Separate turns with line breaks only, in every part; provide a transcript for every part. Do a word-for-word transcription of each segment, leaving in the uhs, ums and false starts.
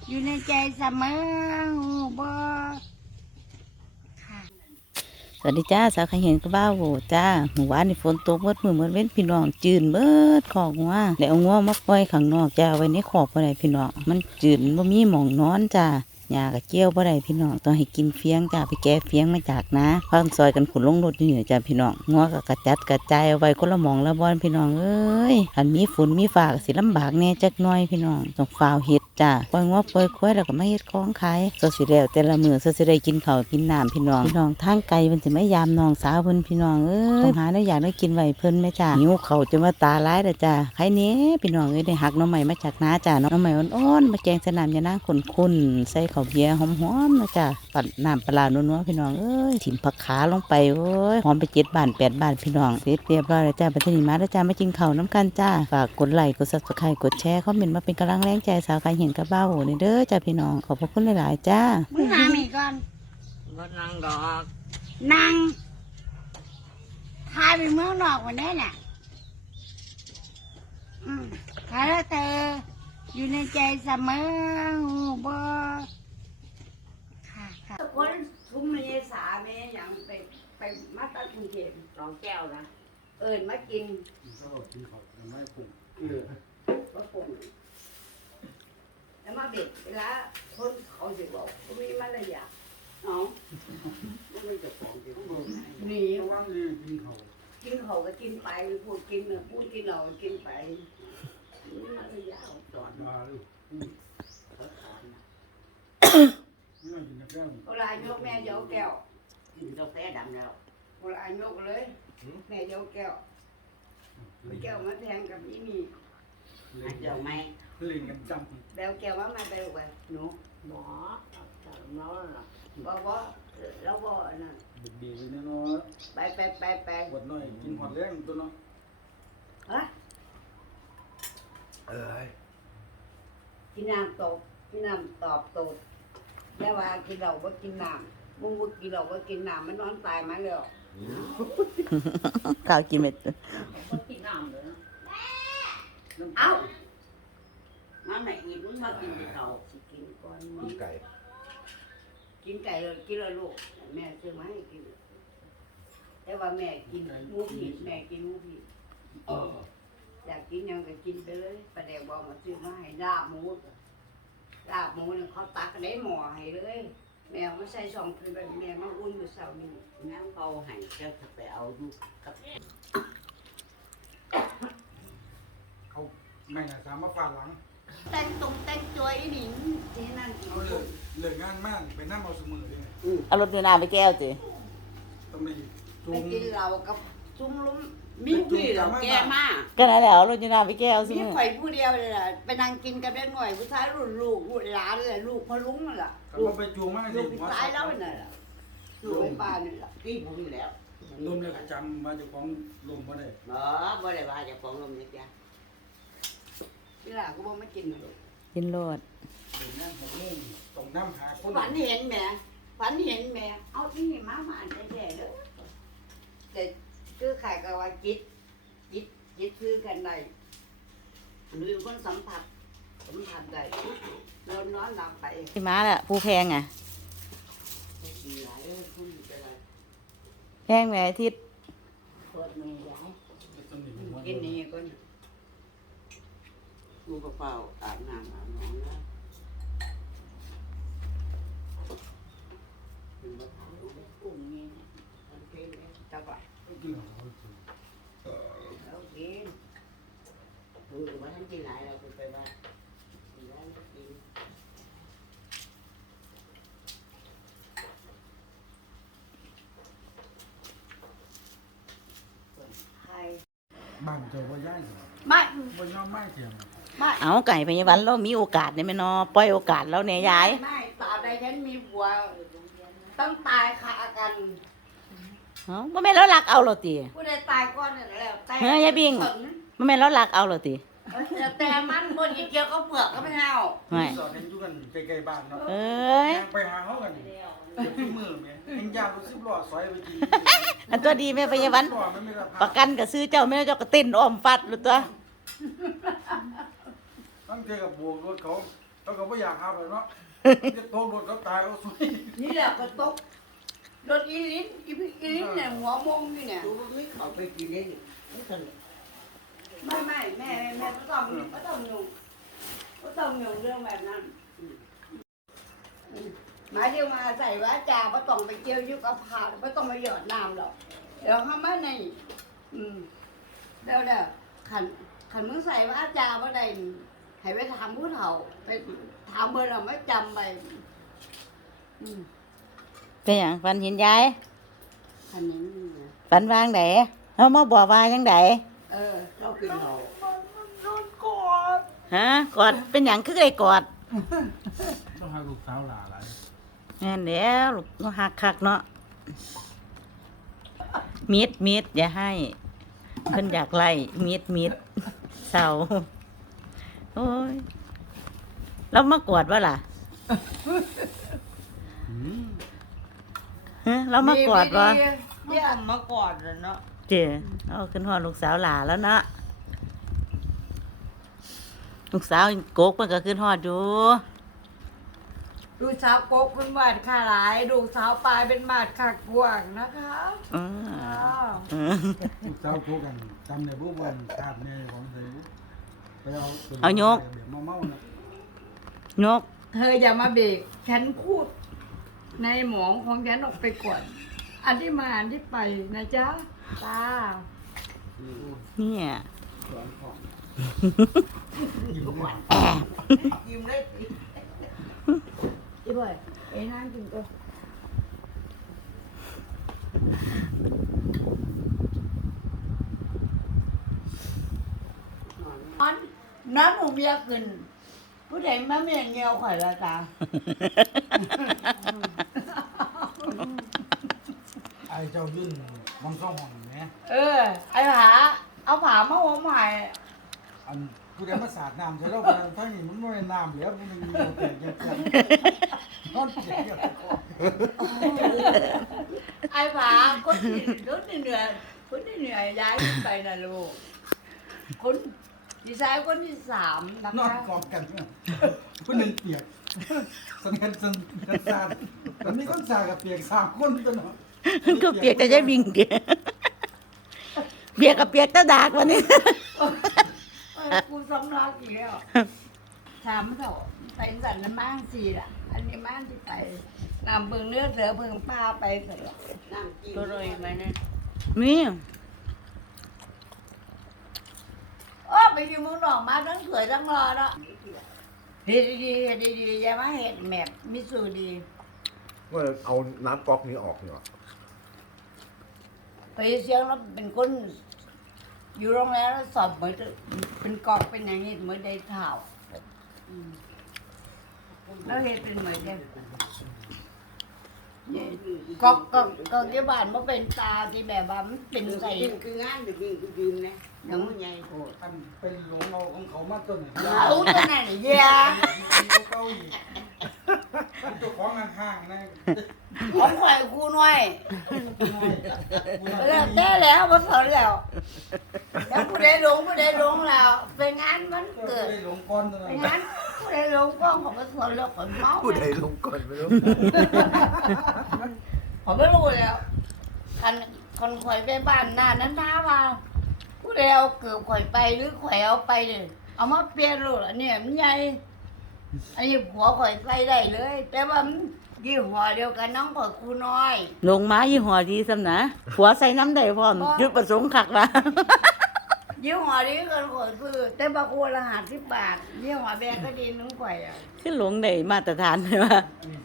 อยู่ในใจเสมอหูบ่ค่ะ
สวัสดีจ้าสาวใครเห็นก็บ้าโหจ้าหมู่บ้านนี่ฝนตกเมื่อมือเมื่อเว้นพี่น้องจืนเบิดขอกงัวแล้วเอางัวมาปล่อยข้างนอกจ้าไว้ในขอบบ่ได้พี่น้องมันจืนบ่มีหม่องนอนจ้าหญ้าก็เกี่ยวบ่ได้พี่น้องต้องให้กินเฟียงจ้าไปแก้เฟียงมาจากนะพากันซอยกันขนลงรถอยู่นี่จ้าพี่น้องงัวก็กระจัดกระจายเอาไว้คนละหม่องละบ่อนพี่น้องเอ้ยคันมีฝนมีฟ้าก็สิลำบากแน่จักหน่อยพี่น้องต้องฟ้าวเฮ็ดจ้าปล่อยงัวปล่อยควายแล้วก็มาเฮ็ดของขายซะสิแล้วแต่ละมื้อซะสิได้กินข้าวกินน้ำพี่น้องพี่น้องทางไกลเพิ่นสิมายามน้องสาวเพิ่นพี่น้องเอ้ยต้องหาได้อยากได้กินไว้เพิ่นแม่จ้าหิวข้าวจนว่าตาลายแล้วจ้าใครเนี้พี่น้องเอ้ยได้หักหน่อไม้มาจากนาจ้าหน่อไม้อ่อนๆมาแกงใส่น้ำยานางข้นๆใส่ข้าวเบียร์หอมๆนะจ้าปัดน้ำปลานัวๆพี่น้องเอ้ยถิ่มผักขาลงไปโอ้ยหอมไปเจ็ดบาทแปดบาทพี่น้องเสร็จเรียบร้อยแล้วจ้าไปที่นี่มาแล้วจ้ามากินข้าวน้ำกันจ้าฝากกดไลค์กดซับสไครต์กดแชร์คอมเมนต์มาเป็นกำลังแรงใจสาวใครเห็นกับบ้าโหนี่เด้อจ้าพี่น้องขอบพระคุณหลายๆจ้า
มึงหามีก่อน
ก็นั่งดอก
นั่งพาไปเมืองนอกวันนี้น่ะอืมคาราเตออยู่ในใจเสมอหูบ่ค่ะค่ะ
คนทุ่มเมษาแม่ยังไปไปมาตัดกรุงเทพ
สองแก้วนะ
เอิญมากิน
ก็กินเขาแต่ไม่ปรุง
ก็ปรุงแล้วมาเบ็ดเวลาคนเขาสิบอกมีมารยาทเนาะ
ก็ไม่จะของกินเขา
หนี
เพราะว่านี่กินเขา
กินเขาก็กินไปพูดกินเนี่ยพูดกินเราก็กินไปมีมารยาท
จอดมาลูก
เขาถามนะ
นี่มันกินกาแฟ
เวลายกแม่เยาแก้ว
กินกาแฟดำแล้ว
เวลายกเลยแม่เยาแก้วแก้วมาแทงกับอีนี่
เล่
เดี๋ยวไม่
นกันจ
แล้วแก้วมามาไปลูกไปหนู
หมอแต่น้องน่ะ
บอกว่าแล้วบอกนั่น
ำบุกดีเลยเนาะ
ไปไปไปไป
ปวดหน่อยกินหอดแรงตัวเนาะ
ฮะ
เอ้ย
กินน้ำตกกินน้ำตอบโตดแล้วว่ากินเหล้าว่ากินน้ำมึงว่ากินเหล้าว่ากินน้ำมันนอนตายมาแล้ว
ข้าวกินเม็ด
ก็กินน้ำเลย
เอ้า
มาไหนอีกมึงมากินที่เขา
สิกินก่อน
กินไก่
กินไก่เลยกินเลยลูกแม่ซื้อมาให้กินแต่ว่าแม่กินหมูผิดแม่กินหมูผิดอยากกินยังก็กินไปเลยประเดี๋ยวบอกมาซื้อมาให้ลาบหมูลาบหมูเนี่ยเขาตักได้หม้อให้เลยแม่เอามาใส่ช่องคือแบบแม่มาอุ่นอยู่เสาร์นี้
น้ำเขาให้เจ้าจะไปเอาดูกับ
เขาแม่งสามมาฝาหลัง
แต่งตรงแต่งตัวอีหนิงที่นั่นกิน
เอาเลยเลิกงานมากไปนั่งเอาสมือเลย
เอารถอยู่นาไปแก้วจิ
ต้องไปจู
ไป
ง
กินเหล้ากับจุ้มลุ้ม
มีพี่เหราแก่มาก
ก็นั่นแหละเอารถอยู่นาไปแก้วสิ
มีข่อยผู้เดียวเลยล่ะไปนั่งกินกับเด็กหน่อยผู้ชายรุ่นลูกรุ่นหลานเลยลูกพ่อลุงนั่นแหละ
เขาไปจูงมาก
ลู
สิ
กพี่ชายแล้วนั่นแหละลูกไอ้ป้านี่แหละ
พี่ผมอยู่แล้ว
ลมเลยจำมาจากของลมมาได้
หมอบ่ได้ว่าจะฟ้องลมนี่จ้ะ
พี่หลาก็บอกไม่กินนะลูก
กินโลด
เดินนั่งหกโมงต้องนั่งหาคน
ฝันเห็นแม่ฝันเห็นแม่เอาที่นี่มามาแท้ๆเลยแต่คือขายกับว่าจิตจิตจิตคือกันได้หรือคนสัมผัสสัมผัสได้นอนนอนหลับไป
ที่ม้าแหละผู้แพงอ่ะ
กินหลายเลยคุณจะอะไร
แพงแหม่ทิศ
เปิดมือย้าย
ต้องหนีหัว
กินนี่ก็
มึงก็เฝ้าอาบน้ำอาบน้ำนะเป็นบ่ทำลูกกุ้งนี่โอเคเลย
จับอ่ะ
กินของเขา
โอเค
ดูว่าท่านกินหลายเราไปไปว่ากินแล้วกิน
ใคร
บ้านเจ้าว่าย่าย
ไม่
ว่าย่อมไม่เถียง
ไม่
เอาไก่ไปวันเรามีโอกาสเนี่ยแม่นอปล่อยโอกาสแล้วเนี่ยยาย
ไม่ตราบใดฉันมีผัวต้องตายคากัน
เอ้าบ่แม่นเรารักเอาเหรอติ
ผู้ใดตายก่อนนั่นแหละแต่
เฮ้ยยายบิ่ง บ่แม่นเรารักเอาเหรอติ
แต่มันบนเกี่ยวกับเปลือกก็ไม่เอา
ไม่
สอนกันอยู่กันใกล้ๆบ้านเนาะ
เอ้ย
ไปหาเขากันที่มือแม่เห็นยางรถสิบล้อซอยไปกิน
อันตัวดีแม่พยาวัน
มันไม่รา
ประ
คา
กันก็ซื้อเจ้าแม่เจ้าก็เต้นอ้อมฟัดรู้ตัว
ตั้งเทกับบวกรถเขาเขาก็ไม่อยากหาเลยเนาะจะโตรถเขาตายเขาสุด
นี่แหละก็ตกรถอีลินอีพี่อีลินเนี่ยหัวมงอยู่เนี่ย
ดูไม่เขาไปกินได้ดิไม่สนุก
ไม่ไม่แม่แม่ไม่ต้องไม่ต้องยุ่งไม่ต้องยุ่งเรื่องแบบนั้นหมายถึงมาใส่ว่าจ่าไม่ต้องไปเกี่ยวยุกับผาไม่ต้องมาหยอดน้ำหรอกเดี๋ยวทำมาในอืมเดี๋ยวเดี๋ยวขันขันมึงใส่ว่าจ่าว่าใดให้ไปถามผู้เฒ่าไปถามเบอร์เราไม่จำไปอืม
เป็นหยังฝันเห็นยาย
ขันนี้นี่นะ
ฝันวางไดเฮามาบอกว่าจังได
เออ
เรากินเรา
ฮะกอดเป็นหยังคือได้กอด
ต้องหาลูกสาวหลาอะไร
แม่นแล้วลูกก็หักคักเนาะมีดมีดอย่าให้เพิ่นอยากไล่มีดมีดเศร้าโอ้ยแล้วมากอดว่าล่ะฮะแล้วมากอดว่า
เนี่ยมากอดเลยเนาะ
เจ้เอาขึ้นหอดลูกสาวหลาแล้วเนาะลูกสาวโกกมันก็ขึ้นหอดอยู่
ดูสาวโกกคุณบาดขาหลายดูสาวปลายเป็นบาดขากวางนะคะ
อืม
อ้าว
อืม
ลูกสาวโตกันจำในบุ้วันชาติเนี่ยของเธอไปเอาเดี๋ยวมาเมาเนาะ
ยก
เธออย่ามาเบรกฉันพูด ในหมองของฉันออกไปก่อน อันที่มาอันที่ไปนะจ๊ะตา
เนี่ย
สอนของ
ยิ้มได้สิอีบ่อยไอ้นั่งกินก็นน้ำหมูเบียขึ้นผู้ใดมาเมียเงียวข่อยละจ้า
ไอ้เจ้ายื่นมองซ่องห้องเนี่ย
เออ ไอ้ผาเอาผามาหัวใหม่
อันผู้ใดมาสาดน้ำใช่แล้วกันถ้าอย่างมันไม่น้ำเหลือมันมีโมเดลยังกันนอนเจ็บ
ไอ้ผาคนที่รถเหนื่อยคนที่เหนื่อยย้ายขึ้นไปนะลูกคนดีไซน์คนที่สามนะ
นอน
คะ
กอดกันเนี่ยผู้หนึ่งเปียกสังเกตสังเกตสาดแต่นี่คนสาดกับเปียกสามคนตัวเนาะ
ก็เปียกแต่จะวิ่งเดียเปียกกับเปียกตะดากวันนี้
เออกูสำลักอีกแล้วถามเถอะไปสันน้ำมั่งสีล่ะ อันนี้มั่งที่ไปนำเบิ่งเนื้อเสือเพิ่งป้าไปเสร็จแล้ว
นั่งกิน
ตัวเลยไหมเนี่ย
มี
โอ้ไปอยู่เมืองนอกมาทั้งสวยทั้งรอเนาะเฮ็ดดีๆเฮ็ดดีๆอย่ามาเฮ็ดแมบมิสูดี
ว่าเอาน้ำก๊อกนี้ออกเนาะ
ไปเสียงแล้วเป็นคนอยู่โรงแรมแล้วสอบเหมือนเป็นกอกเป็นอย่างนี้เหมือนได้เท่าอืมแล้วเฮ็ดเป็นเหมือนกันกอกกอกกอกที่บ้านมันเป็นตาที่แบบว่ามันเป็น
คือ
ใส่
กินคืองานคือกินคือยืมนะน้องใหญ่โหด
ท่านเป็นหลงเอาของเขามาต้น
เอาตัวไหนเหี้ย
เก้าอี้เจ้าของห่างๆนะ
ของข่อยครูน้อยแล้วแต่แล้วบ่สนแล้วแล้วผู้ใดหลงผู้ใดหลงแล้วไปงานมัน
ก็
เกิด
ได้หลงก้อนตัว
ไป
นั้น
งานผู้ใดหลงก็ของบ่สนแล้วข่อยเมา
ผู้ใดลงก่อนไม่รู้
ข่อยบ่รู้แล้วคันคนข่อยไปบ้านหน้านั้นท้าว่าผู้ใดเอาเกือบข่อยไปหรือข่อยเอาไปเลยเอามาเปลี่ยนรูปอันนี้มันใหญ่อันนี้ผัวข่อยใส่ได้เลย แต่ว่ามันยี่ห้อเดียวกันน้องข่อยครูน้อย
ลงมายี่ห้อดีสำนะผัวใส่น้ำได้พร้อมจุดประสงค์คักละ
ยี่ห้อนี้ก็ข่อยซื้อแต่บางคนละห้าสิบบาทยี่ห้อแบงก็ดีน้องข่อยอ่ะ
คือหลงได้มาตรฐานเลยว่า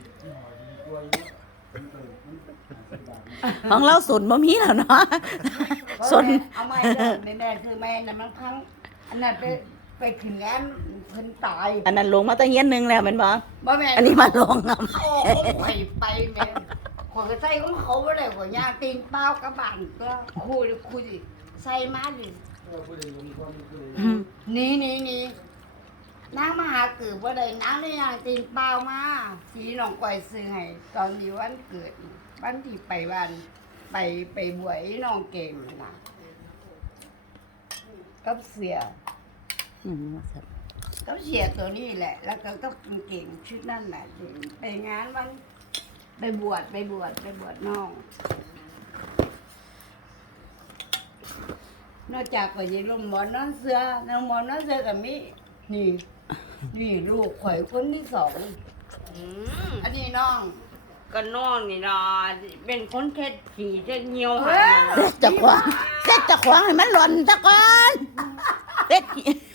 ของเราสุดบ่มีแล้วเนาะ สน
เอาไม่ได้ไม่แม่คือแม่น่ะมันครั้งอันนั้นไปไปขึ้นงานเพิ่นตาย
อันนั้นลงมาตั้งเฮียนหนึงแล้วแม่นบ่
บ่แม่
อันนี้มาลงอ่ะ
เขาเอาข่อยไปแม่ข่อยก็ใส่ของเขาบ่ได้ข่อยย่างตีนเปล่ากระบานก็คุยคุยใส่มาดิ
ผู้ใดหลงก้อนผู้ใด
อืม
หนี่นี่นี่นางมาหาเกิดบ่ได้นางได้ย่างตีนเปล่ามาสีน้องก้อยซื้อให้ตอนมีวันเกิดวันที่ไปบ้านไปไปบวชน้องเก่งน่ะกับเสีย
อืมว่าซั่น
ก็เสียตัวนี้แหละ แล้วก็ก็เก่งชุดนั่นแหละไปงานมันไปบวชไปบวชไปบวชน้อง นอกจากก็ยังลงหมอนนอนเสือนอนหมอนนอนเสือกับมินี่ นี่ลูกข่อยคนที่สองอันนี้น้อง
ก็น้องนี่นะเป็นคนเท็ดขี่เท็ดเหี่ยว
เฮ้
หาย
ย
เซ็ตเจะขวางเซ็ตเจะขวางให้มันหล่นซะก่อนเซ็ต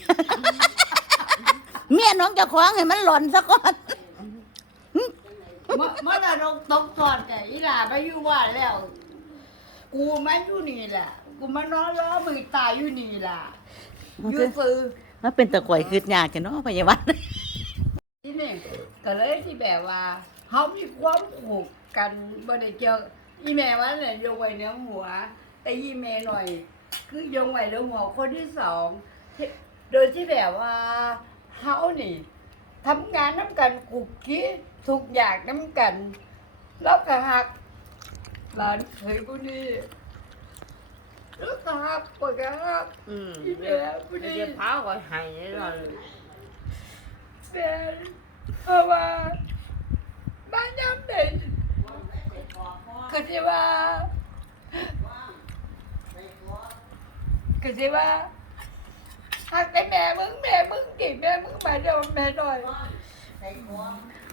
เมียน้องเจะขวางให้มันหล่นซะก่อน
เมื่อเมื่อเราตกก่อนแต่อีหล่าไปอยู่ว่านแล้ว กูมาอยู่นี่แหละกูมานอนล้อมือตายอยู่นี่แหละอยู่ซื้อ
มันเป็นตะข่อยคืดยากกันเนาะพยาบาล
ที่นี่ก็เลยที่แบบว่าเขามีความผูกกันบ่ได้เกี่ยวอีแม่ว่าเนี่ยยกไว้เหนือหัว แต่อีแม่หน่อย คือยกไว้เหนือหัวคนที่สองที่โดยที่แบบว่าเขานี่ทำงานน้ำกันกุกกี้ทุกอย่างน้ำกัน แล้วก็หักหลานเคยผู้นี้แล้วก็หักปวดก็หัก
อืม
อี
เดี๋
แม่
ยว
ผู้นี้
เดี๋ยวพาก็ให้แน่นอน
เป็นเพราะว่าบ้านย้ำเป็นก็ที่ว่าก็ที่ว่าหักแต่แม่มึงแม่มึงกี่แม่มึงมาเดี๋ยวแม่หน่อย